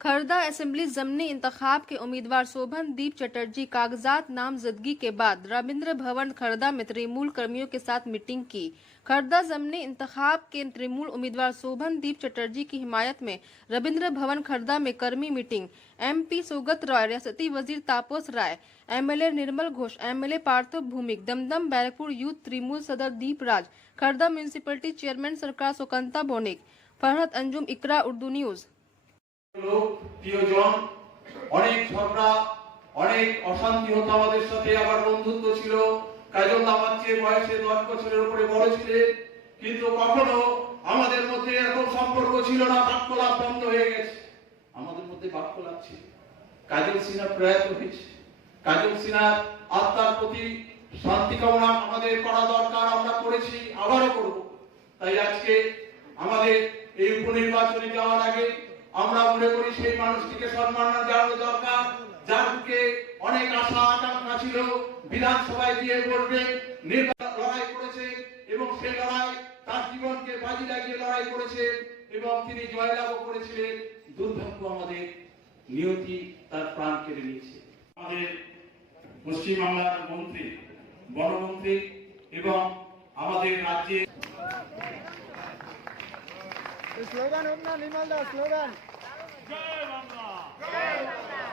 Khardah assembly ज़मनी इंतखाब के उम्मीदवार सौभन दीप चटरजी कागजात नामजदगी के बाद रविंद्र भवन खरदा में तृणमूल कर्मियों के साथ मीटिंग की। खरदा ज़मनी इंतखाब के तृणमूल उम्मीदवार सौभन दीप चटरजी की हिमायत में रविंद्र भवन खरदा में कर्मी मीटिंग। MP सौगत रॉय, रियासती वजीर तापस राय, MLA निर्मल घोष, MLA पार्थिव भूमिक, दमदम बैरकपुर यूथ तृणमूल सदर दीप राज, खरदा म्यूनिसिपलिटी चेयरमैन सरकार सुकंता बोनिक, फरहत अंजुम, इकरा उर्दू न्यूज। প্রিয়জন, অনেক ঝগড়া অনেক অশান্তি হতো আমাদের সাথে, আবার বন্ধুত্ব ছিল। কাজল আমার চেয়ে বয়সে 10 বছরের উপরে বড় ছিলেন, কিন্তু কখনো আমাদের মধ্যে এরকম সম্পর্ক ছিল না। বাক্যলাপ বন্ধ হয়ে গেছে, আমাদের মধ্যে বাক্যলাপ ছিল। কাজল সিনহা প্রয়াত হয়েছে, কাজল সিনহার আত্মার প্রতি শান্তি কামনা আমাদের করা দরকার, আমরা করেছি, আবারও করব। তাই আজকে আমাদের এই উপনির্বাচনে যাওয়ার আগে আমরা মনে করি সেই মানুষটিকে সম্মান জানানো দরকার, যার বুকে অনেক আশা আকাঙ্ক্ষা ছিল। বিধানসভায় গিয়ে বলবে লড়াই করেছে এবং সেই লড়াই তার জীবনকে বাজি লাগিয়ে লড়াই করেছে এবং তিনি জয়লাভ করেছিলেন। দুর্ভাগ্য আমাদের নিয়তি তার প্রাণ কেড়ে নিয়েছে। আমাদের পশ্চিমবাংলার মন্ত্রী, বনমন্ত্রী এবং আমাদের রাজ্যে স্লোগান হোক না, নির্মল দা স্লোগান, জয় বাংলা, জয় বাংলা।